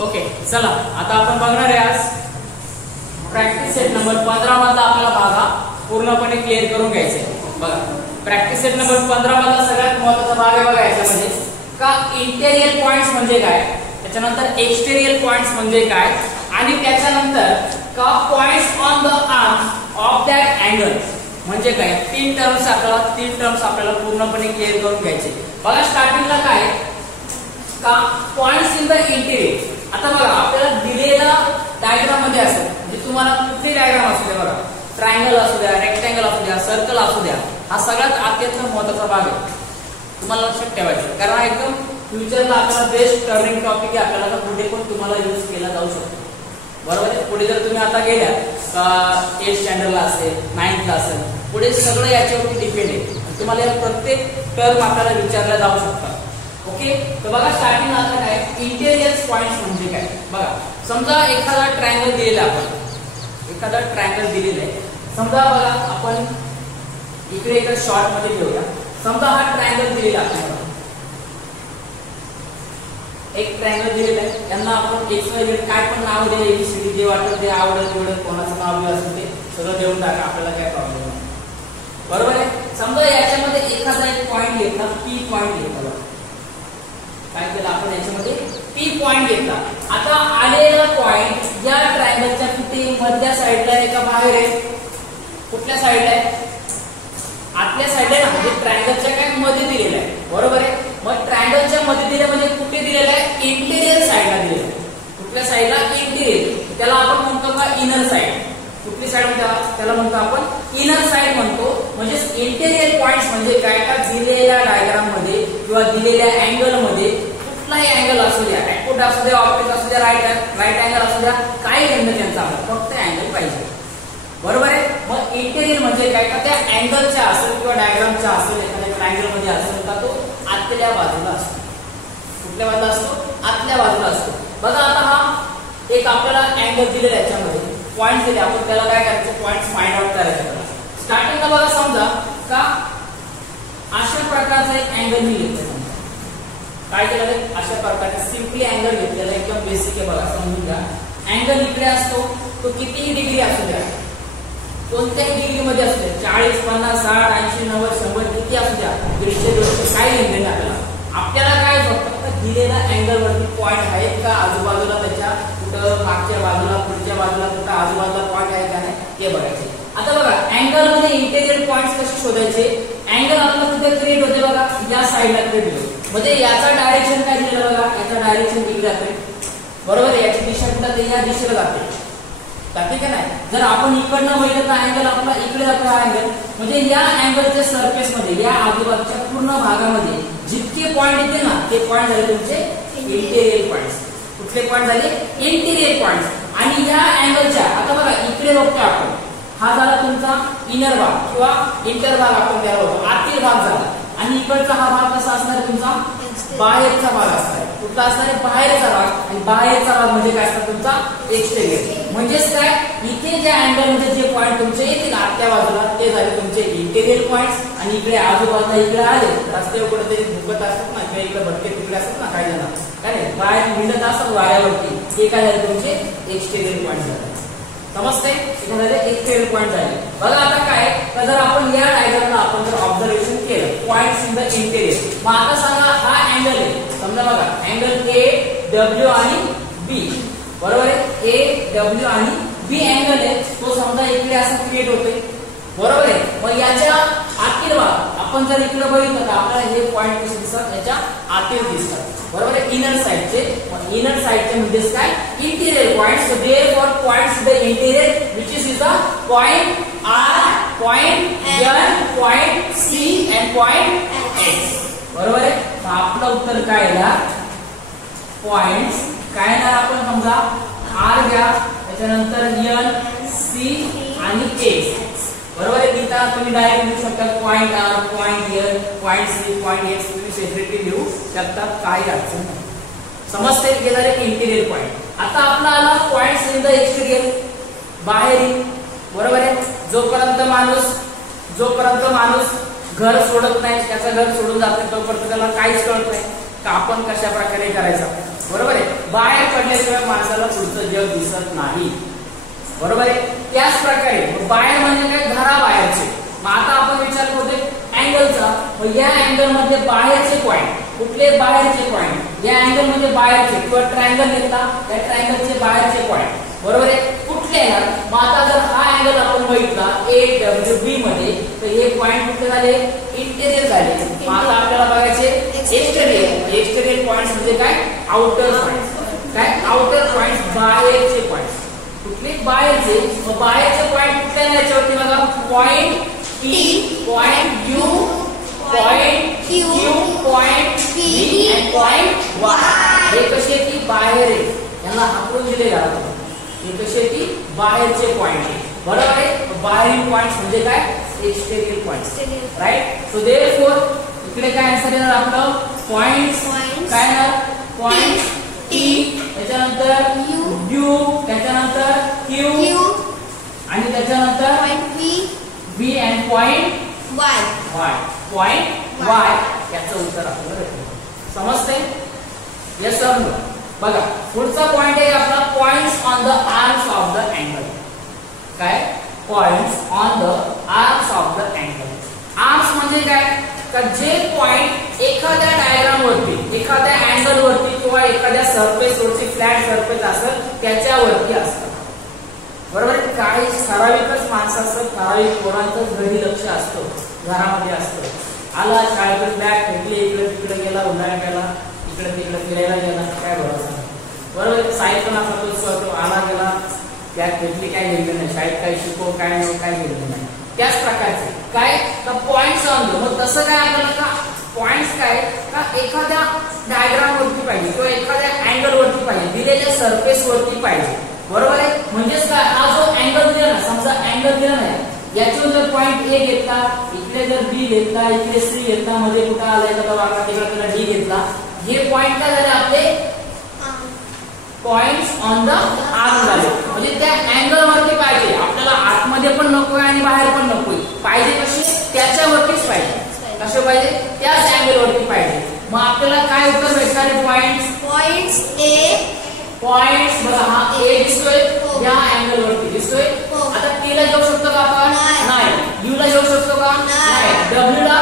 Okay, चला आता आपण बघणार आहे आज प्रॅक्टिस सेट नंबर 15 मधला आपल्याला भाग हा पूर्णपणे क्लिअर करून घ्यायचा आहे। बघा, प्रॅक्टिस सेट नंबर 15 मधला सगळ्यात महत्त्वाचा भाग आहे बघा याच्यामध्ये का इंटेरियर पॉइंट्स म्हणजे काय, त्याच्यानंतर एक्सटेरियर पॉइंट्स म्हणजे काय आणि त्याच्यानंतर का points on the arm of that angle म्हणजे काय, तीन टर्म्स आपल्याला पूर्णपणे क्लिअर करून घ्यायचे। बघा स्टार्टिंगला काय का पॉइंट्स इन द इंटेरियर। आता बघा आपल्याला दिलेला डायग्राम मध्ये असेल म्हणजे तुम्हाला कुठली डायग्राम असू द्या, बघा ट्रायंगल असू द्या, रेक्टँगल असू द्या, सर्कल असू द्या, हा सगळ्यात अत्यंत महत्त्वाचा भाग आहे, तुम्हाला लक्षात ठेवायचं कारण हा एकदम फ्युचरला आपल्याला बेस्ट टर्निंग टॉपिक आहे, आपल्याला पुढे पण तुम्हाला यूज केला जाऊ शकतो। बरोबर आहे, पुढे जर तुम्ही आता गेल्या 8th स्टँडर्डला असेल 9th ला असेल पुढे सगळं याच्यावरती डिपेंड आहे, तुम्हाला या प्रत्येक टर्म आपल्याला विचारल्या जाऊ शकतात। ओके, तर बघा स्टार्टिंग आता काय इंटेरियर पॉइंट्स म्हणजे काय। बघा समजा एखादा ट्रायंगल दिलेला आहे, समजा बघा आपण इकडे एका शॉर्ट मध्ये घेऊया, समजा हा ट्रायंगल दिलेला आपल्याला, एक ट्रायंगल दिलेला आहे, यांना आपण XY काय पण नाव द्या, ABCD जे वाटतं ते आवडेल तेवढं कोणाचं नाव दिलं असेल ते सगळं देऊन टाका, आपल्याला काय प्रॉब्लेम नाही। बरोबर आहे, समजा याच्यामध्ये एखादा एक पॉइंट घेतला, P पॉइंट घेतला, काय केलं आपण याच्यामध्ये P पॉइंट घेतला। आता आलेला पॉइंट या ट्रायंगलच्या कुठे मधल्या साइडला आहे का बाहेर आहे, कुठल्या साइडला आहे, आतल्या साइडला आहे ना, म्हणजे ट्रायंगलच्या काय मध्ये दिलेला आहे। बरोबर आहे, मग ट्रायंगलच्या मध्ये दिले म्हणजे कुठे दिलेला आहे, इंटेरियर साइडला दिलेला आहे। कुठल्या साइडला, इंटेरियर, त्याला आपण म्हणतो का इनर साइड। कुठली साइड त्याला म्हणतो आपण इनर साइड म्हणतो। म्हणजे इंटेरियर पॉइंट्स म्हणजे काय का दिलेल्या डायग्राम मध्ये किंवा दिलेल्या अँगल मध्ये कुठलाही अँगल असू द्या, ॲक्यूट असू द्या, ऑप्टिक असू द्या, राईट अँगल असू द्या, काही घेणं त्यांचा फक्त अँगल पाहिजे। बरोबर आहे, मग इंटेरियर म्हणजे काय का त्या अँगलच्या असेल किंवा डायग्रामच्या असेल, एखाद्या ट्रायंगल मध्ये असेल का तो आतल्या बाजूला असतो। कुठल्या बाजूला असतो, आतल्या बाजूला असतो। बघा आता हा एक आपल्याला अँगल दिलेला याच्यामध्ये पॉइंट्स दिले, आपण त्याला काय करायचं, पॉइंट्स फाइंड आउट करायचे। स्टार्टिंगला बघा समजा का अशा प्रकारचा एक अँगल मी घेतला, काय केलं अशा प्रकारचा सिंपली अँगल घेतलेला, एकदम बेसिक आहे, बघा समजून घ्या। अँगल इकडे असतो तो कितीही डिग्री असू द्या, कोणत्याही डिग्री मध्ये असू द्या, 40, 50, 60, 80, 90, 100 किती असू द्या, 150, 200 काही घेणं नाही आपल्याला काय फक्त दिलेला अँगल वरती पॉइंट आहेत का, आजूबाजूला त्याच्या कुठं मागच्या बाजूला पुढच्या बाजूला कुठं आजूबाजूला पॉइंट आहे का नाही ते बघायचे। आता बघा अँगल मध्ये इंटेरियर पॉइंट्स कसे शोधायचे, अँगल आपला कुठे क्रिएट होते, बघा या साइडला क्रिएट होते, म्हणजे याचा डायरेक्शन काय दिलेला बघा, याचा डायरेक्शन इकडे जाते। बरोबर आहे, याची दिशा कुठे या दिशेला जाते, ठीक आहे नाही। जर आपण इकडनं बघितलं तर अँगल आपला इकडे जातो हा अँगल, म्हणजे या अँगलच्या सरफेस मध्ये या आजूबाजूच्या पूर्ण भागामध्ये जितके पॉइंट येते ना ते पॉइंट झाले तुमचे इंटेरियर पॉइंट्स। कुठले पॉइंट झाले, इंटेरियर पॉइंट्स। आणि या अँगलच्या आता बघा इकडे बघतो आपण, हा झाला तुमचा इनर भाग किंवा इंटर भाग, आपण त्याला बघतो आतील भाग झाला, आणि इकडचा हा भाग कसा असणार आहे तुमचा बाहेरचा भाग असणार आहे। कुठला असणार आहे, बाहेरचा भाग, आणि बाहेरचा भाग म्हणजे काय असणार तुमचा एक्सटेरियर। म्हणजेच काय, इथे ज्या अँगल मध्ये जे पॉइंट तुमचे येतील आतल्या बाजूला ते झाले तुमचे इंटेरियर पॉइंट्स, आणि इकडे आजूबाजूला इकडे आले रस्त्यावर कुठेतरी भुकत असतात ना किंवा इकडे भटके तिकडे असतात ना काही जण, काय नाही बाहेर हिंडत असतात वाऱ्यावरती, हे काय झाले तुमचे एक्सटेरियर पॉइंट झाले। समजते, इथे झाले एक्सटेरियर पॉइंट झाले। बघा आता काय, तर जर आपण या डायग्रामला आपण जर ऑब्झर्वेशन केलं पॉइंट्स इन द इंटेरियर, मग आता सांगा हा अँगल आहे, समजा बघा अँगल AW आणि B, बरोबर आहे, AW आणि B अँगल आहे, तो समजा इकडे असा क्रिएट होतोय, बरोबर आहे। मग याच्या आतील भाग आपण जर इकडे बघितलं तर आपल्याला हे पॉइंट कसे दिसतात, याच्या आतील दिसतात, बरोबर आहे, इनर साइडचे। इनर साइडचे म्हणजेच काय, interior points. So therefore points in the interior which is the point R, point N, point C and point X, बरोबर आहे। आपलं उत्तर काय आहे, पॉइंट्स काय ना आपण समजा R घ्या, त्याच्यानंतर N, C आणि X, बरोबर आहे। तिथं तुम्ही डायरेक्ट लिहू शकता point R, point N, point C, point X, तुम्ही सेपरेटली लिहू शकता, काही अडचण नाही। समजते, हे झाले इंटेरियर पॉइंट। आता आपला आला पॉइंट्स इन द एक्सटेरियर, बाहेरील, बरोबर आहे। जोपर्यंत माणूस घर सोडत नाही, त्याचं घर सोडून जात नाही तोपर्यंत त्याला काहीच कळत नाही का आपण कशा प्रकारे करायचा। बरोबर आहे. बाहेर पडल्याशिवाय माणसाला पुढचं जग दिसत नाही. बरोबर आहे. त्याच प्रकारे बाहेर म्हणजे काय, घराबाहेरचे. मग आता आपण विचार करतोय अँगलचा. मग या अँगल मध्ये बाहेरचे पॉइंट कुठले, बाहेरचे पॉइंट या अँगल मध्ये बाहेरचे किंवा ट्रायंगल घेतला त्या ट्रायंगलचे बाहेरचे पॉइंट. बरोबर आहे. कुठले येणार. मग आता जर हा अँगल आपण बघितला AWB मध्ये तर हे पॉइंट कुठले झाले, इंटेरियर झाले. मग आता आपल्याला बघायचे एक्सटेरियर. एक्सटेरियर पॉइंट्स म्हणजे काय, आउटर पॉइंट्स. काय, आउटर पॉइंट्स बाहेरचे पॉइंट्स. कुठले, बाहेरचे. मग बाहेरचे पॉइंट कुठले याच्यावरती बघा, point P, point U, point Q, point P आणि पॉइंट Y. हे कसे की बाहेर आहे, यांना आकृती दिले जातात. हे कसे की बाहेरचे पॉइंट आहे. बरोबर आहे. बाहेरील पॉइंट्स म्हणजे काय, exterior points. Right. So therefore इकडे काय आन्सर येणार आपलं, पॉइंट्स काय येणार, पॉइंट T, त्याच्यानंतर U, त्याच्यानंतर Q आणि त्याच्यानंतर point V and point Y. Point Y याचं उत्तर आपल्याला भेटलं. समजते. Yes sir. बघा पुढचा पॉइंट आहे आपला, points on the arms of the angle. काय, points on the arms of the angle. Arms म्हणजे काय, का जे पॉइंट एखाद्या डायग्राम वरती, एखाद्या अँगल वरती किंवा एखाद्या सरफेस वरती, फ्लॅट सरफेस असेल त्याच्यावरती असतात. बरोबर. काही ठराविकच माणसाचं, ठराविक पोरांचंच घरी लक्ष असतं, घरामध्ये असतं. आला शाळेतून बॅग फेकली, इकडे तिकडे गेला, उन्हाळ्यात गेला, इकडे तिकडे फिरायला गेला, काय भरोसा नाही. बरोबर. सायकल असा तोच करतो, आला गेला बॅग फेकली, काय गेलं नाही, शाळेत काही शिकव काय नाही, काय गेलं नाही. त्याच प्रकारचे काय, पॉइंट्स ऑन द. मग तसं काय आपल्याला का, पॉइंट्स काय का एखाद्या डायग्राम वरती पाहिजे किंवा एखाद्या अँगल वरती पाहिजे, दिलेल्या सरफेस वरती पाहिजे. बरोबर आहे. म्हणजेच काय, हा जो अँगल दिला ना, समजा अँगल दिला नाही, याच्यावर जर पॉइंट A घेतला, इकडे जर B घेतला, इकडे C घेतला, मध्ये कुठं आलाय तर वाकडा तिकडे D घेतला, हे पॉइंट काय झाले आपले, पॉइंट्स ऑन द आर्म झाले. म्हणजे त्या अँगल वरती पाहिजे आपल्याला, आतमध्ये पण नकोय आणि बाहेर पण नकोय, पाहिजे कशी, त्याच्यावरतीच पाहिजे. कसे पाहिजे, त्याच अँगल वरती पाहिजे. मग आपल्याला काय उत्तर भेटणार आहे, पॉइंट्स A. पॉइंट्स बघा, हा A दिसतोय, या अँगल वरती दिसतोय. आता T ला घेऊ शकतो का आपण, नाही. U ला घेऊ शकतो का, नाही. W ला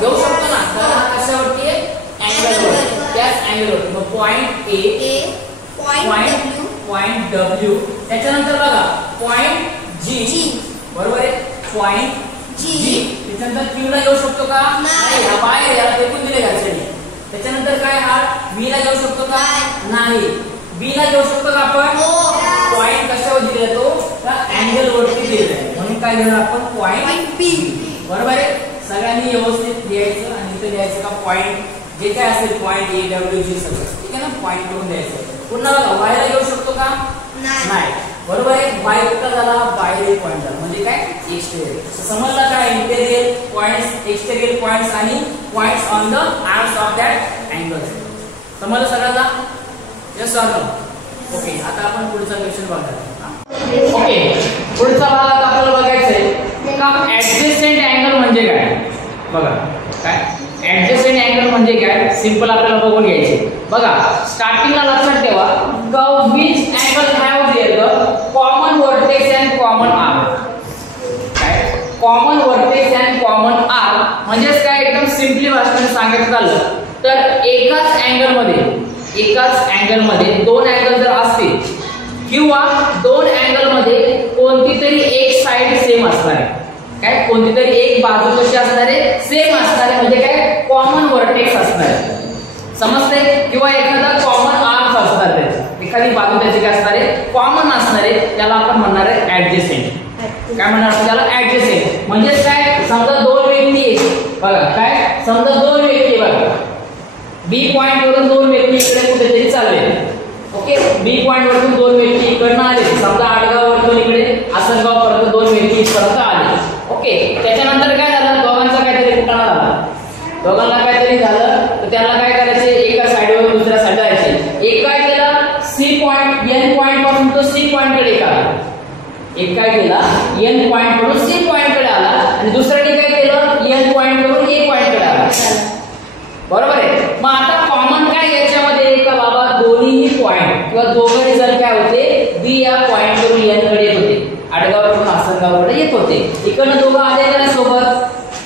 घेऊ शकतो ना, तर हा कशावरती आहे, अँगल वरती, त्याच अँगल वरती. मग पॉइंट A, पॉइंट W, त्याच्यानंतर बघा पॉइंट G. बरोबर आहे. पॉइंट G, त्याच्यानंतर Q ला घेऊ शकतो का, नाही. हा बाहेर याला फेकून दिले घरच्यांनी. त्याच्यानंतर काय, हा B ला घेऊ शकतो का, नाही. B ला घेऊ शकतो का आपण, पॉइंट कशावर दिला तो, अँगल वरती दिलेला आहे, म्हणून काय घेणार आपण, पॉइंट B. बरोबर आहे. सगळ्यांनी व्यवस्थित लिहायचं आणि इथे लिहायचं का, पॉइंट जे काय असेल, पॉइंट AWG सगळं, ठीक आहे ना, पॉइंट करून द्यायचं. पुन्हा Y ला घेऊ शकतो का, नाही. बरोबर आहे. Y कुठला झाला, बाहेरील पॉइंट झाला, म्हणजे काय, एक्सटेरियर. समजलं काय, इंटेरियर पॉइंट्स, एक्सटेरियर पॉइंट्स आणि points on the arms of that angle. समजलं सगळ्यांना. Yes sir. ओके. आता आपण पुढचा क्वेश्चन बघूया. ओके. पुढचा भाग आता आपल्याला बघायचा आहे का, ऍडजस्टंट अँगल म्हणजे काय. बघा काय, ऍडजस्टंट अँगल म्हणजे काय, सिंपल आपल्याला बघून घ्यायचे. बघा स्टार्टिंगला लक्षात ठेवा, curve which angle have their the common vertex and common arm. काय, common vertex and common arm म्हणजेच काय, एकदम सिंपली भाषेमध्ये सांगायचं झालं तर एकाच अँगल मध्ये दोन अँगल जर असतील किंवा दोन अँगल मध्ये कोणती तरी एक साइड सेम असणार आहे, काय कोणती तरी एक बाजू कशी असणार आहे, सेम असणार आहे, म्हणजे काय, कॉमन व्हर्टेक्स असणार आहे. समजते. किंवा एखादा कॉमन आर्म्स असणार आहे, एखादी बाजू त्याची काय असणार आहे, कॉमन असणार आहे, त्याला आपण म्हणणार आहे ऍडजसेंट. काय म्हणणार आपण त्याला, ऍडजसेंट. म्हणजे काय, समजा दोन व्यक्ती आहेत, बघा काय, समजा दोन व्यक्ती, बघा बी पॉइंट वरून दोन व्यक्ती इकडे कुठेतरी चालले. ओके. बी पॉइंट वरून दोन व्यक्ती इकडनं आले, समजा आडगाव वरून इकडे आसनगाव पर्यंत दोन व्यक्ती इथपर्यंत आले. ओके. त्याच्यानंतर काय झालं, दोघांचा काहीतरी कुटाणा झाला, दोघांना काहीतरी झालं, तर त्याला काय करायचे, एका साईडवर दुसऱ्या साईड जायचे. एक काय केला, सी पॉइंट एन पॉइंट पासून तो सी पॉइंट कडे आला. एक काय केला, एन पॉइंट वरून सी पॉइंट कडे आला आणि दुसऱ्याने काय केलं, एन पॉइंट वरून ए पॉइंट कडे आला. बरोबर आहे. मग आता कॉमन काय याच्यामध्ये, का बाबा किंवा दोघं रिझल्ट काय होते, बी या पॉइंट वरून एन कडे येत होते, आडगावावरून आसनगावकडे येत होते. इकडनं दोघं आले का सोबत,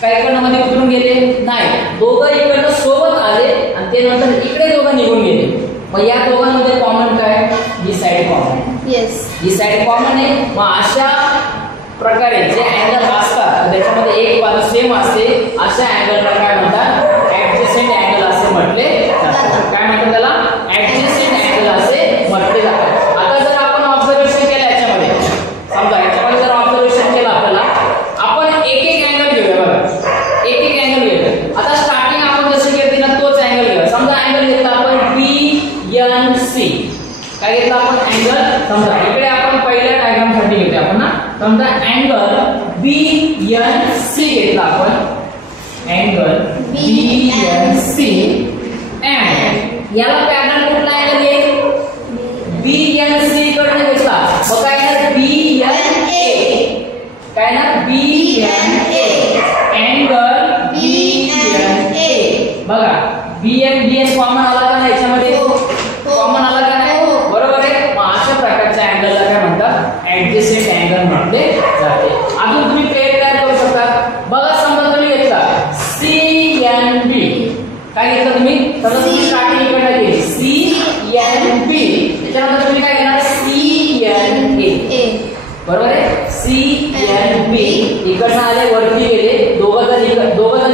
काही इकडनं मध्ये उतरून गेले नाही, दोघं इकडनं सोबत आले आणि ते नंतर इकडे दोघं निघून गेले. मग या दोघांमध्ये कॉमन काय, ही साइड कॉमन. येस, ही साइड कॉमन आहे. मग अशा प्रकारे जे अँगल असतात त्याच्यामध्ये एक बाजू सेम असते, अशा अँगलला काय म्हणतात, ऍडजस्टंट अँगल असे म्हटले जातात. काय म्हणतात त्याला, ऍडजस्टंट अँगल असे म्हटले जातात. आता जर आपण ऑब्झर्वेशन केलं याच्यामध्ये, समजा याच्यामध्ये जर ऑब्झर्वेशन केलं आपल्याला, आपण एक एक अँगल घेऊया बघा, एक एक अँगल घेऊया. आता स्टार्टिंग आपण जसं घेतली ना तोच अँगल घेऊया. समजा अँगल घेतला आपण BNC, काय घेतला आपण अँगल, समजा इकडे आपण पहिल्या डायग्राम साठी घेतोय आपण ना, समजा अँगल BNC घेतला आपण, अँगल BNC and याला पॅटर्न कुठला अँगल येईल, BNC कडे घेतला, मग काय येणार BNA, काय ना BNA, अँगल BNA. बघा BN कॉमन आला का नाही याच्यामध्ये, कॉमन आला का नाही, बरोबर आहे. मग अशा प्रकारच्या अँगलला काय म्हणतात, ऍडजस्टंट अँगल म्हटले जाते. अजून तुम्ही पेअर तयार करू शकता. बघा समजा तुम्ही घेतला CNB, काय घेतलं तुम्ही, समजा स्टार्टिंग इकडे केली CNB, त्याच्यानंतर तुम्ही काय घेणार CNA, बरोबर आहे. CNB इकडनं आले वरती गेले, दोघं जण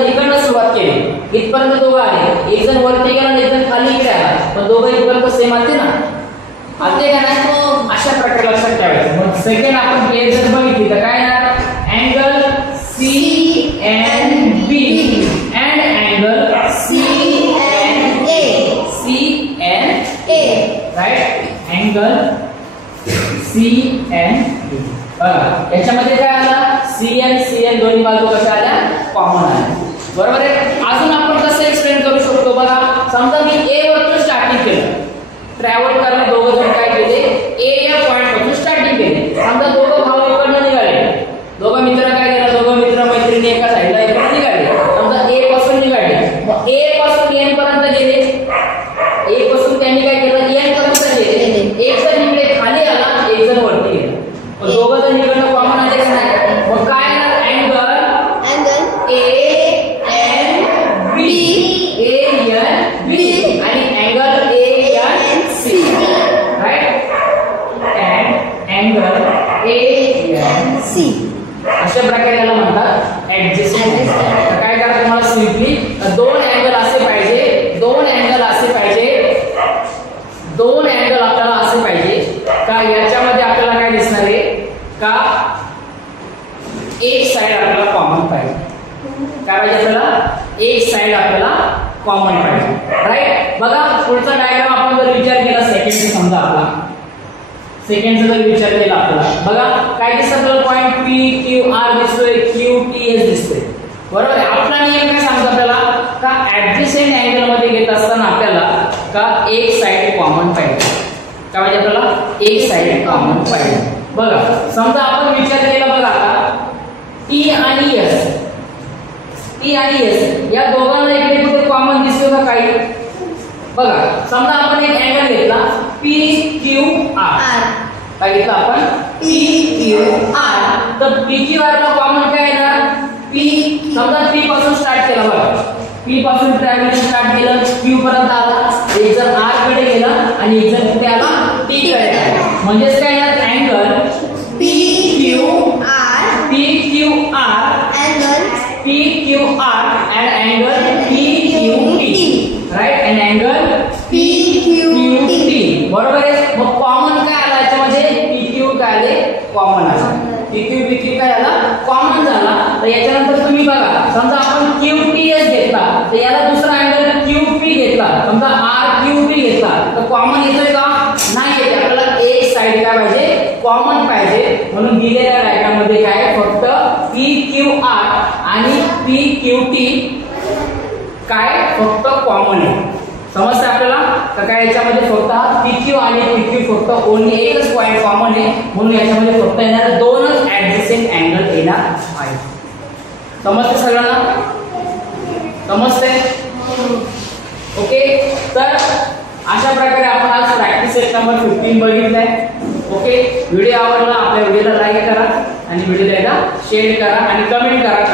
इकडनं सुरुवात केली, इथपर्यंत दोघं आले, एक जण वरती गेला एक जण खाली इकडे आला, पण दोघं इथपर्यंत सेम आले ना, आले का नाही. अशा प्रकारे लक्षात ठेवायचं. मग सेकंड आपण प्लेट जर बघितली तर काय ना, angle CNB and angle CNA, right, angle CNB. बघा याच्यामध्ये काय आला, CN दोन्ही बाजू कशा आल्या, कॉमन आल्या, बरोबर आहे. अजून आपण कसं एक्सप्लेन करू शकतो बघा, समजा मी A वरून स्टार्टिंग केलं, ट्रॅव्हल करायला दोघं जण काय केले, A या पॉइंट पासून स्टार्टिंग केली. समजा दोघं भाऊ इकडनं निघाले, दोघं मित्र काय केलं, दोघं मित्र मैत्रिणी एका साईडला इकडे निघाले, समजा A पासून निघाले, मग A पासून N पर्यंत गेले, A पासून त्यांनी काय केलं, N पर्यंत गेले, एक जण इकडे खाली आला, एक जण वरती गेला, मग दोघं जण इकडनं कॉमन आले का नाही. मग काय अँगल ANB आणि angle ANC, right, angle ANC. अशा प्रकारे याला म्हणतात ऍडजस्टंट. काय करा तुम्हाला सिम्पली दोन अँगल असे पाहिजे, दोन अँगल असे पाहिजे, दोन अँगल आपल्याला असे पाहिजे का याच्यामध्ये आपल्याला काय दिसणार आहे का, एक साइड आपल्याला कॉमन पाहिजे. काय पाहिजे आपल्याला, एक साइड आपल्याला कॉमन पाहिजे, राईट. बघा पुढचा डायग्राम आपण जर विचार केला सेकंड, समजा आपला सेकंडचा जर विचार केला आपल्याला, बघा काय दिसतं आपल्याला, पॉइंट PQR दिसतोय, QTS दिसतोय, बरोबर आहे. आपला नियम काय सांगतो आपल्याला का ऍडजस्टंट अँगल मध्ये घेत असताना आपल्याला का एक साइड कॉमन पाहिजे. काय पाहिजे आपल्याला, एक साइड कॉमन पाहिजे. बघा समजा आपण विचार केला, बघा आता T आणि S या दोघांना इकडे कुठे कॉमन दिसतो का काही. बघा समजा आपण एक अँगल घेतला PQR, काय घेतला आपण PQR, तर PQR ला कॉमन काय येणार, P. समजा P पासून स्टार्ट केला, बघा P पासून ट्रॅव्हलिंग स्टार्ट केलं, Q पर्यंत आला, एक जण R कडे गेला आणि एक जण कुठे आला, T कडे आला. म्हणजेच काय येणार, angle PQR and angle PQT, right, and angle PQT, बरोबर आहे. मग कॉमन काय आला याच्यामध्ये, PQ काय आले, कॉमन आला, PQ काय आला, कॉमन झाला. तर याच्यानंतर तुम्ही बघा समजा आपण QTS घेतला, तर याला दुसरा अँगल QP घेतला, समजा RQP घेतला, तर कॉमन येतोय का, नाही येत. आपल्याला एक साइड काय पाहिजे, कॉमन पाहिजे. म्हणून दिलेल्या डायग्राम मध्ये काय फक्त PQR आणि PQT काय फक्त कॉमन आहे. समजतं आपल्याला तर काय याच्यामध्ये फक्त PQ आणि PQ फक्त ओन्ली एकच पॉइंट कॉमन आहे, म्हणून याच्यामध्ये फक्त येणार दोनच ऍडजस्टंट अँगल येणार आहे. समजते सगळ्यांना, समजते, ओके. तर अशा प्रकारे आपण आज प्रॅक्टिस सेट नंबर 15 बघितलाय. ओके, व्हिडिओ आवडला आपल्या व्हिडिओला लाईक करा आणि व्हिडिओला एकदा शेअर करा आणि कमेंट करा.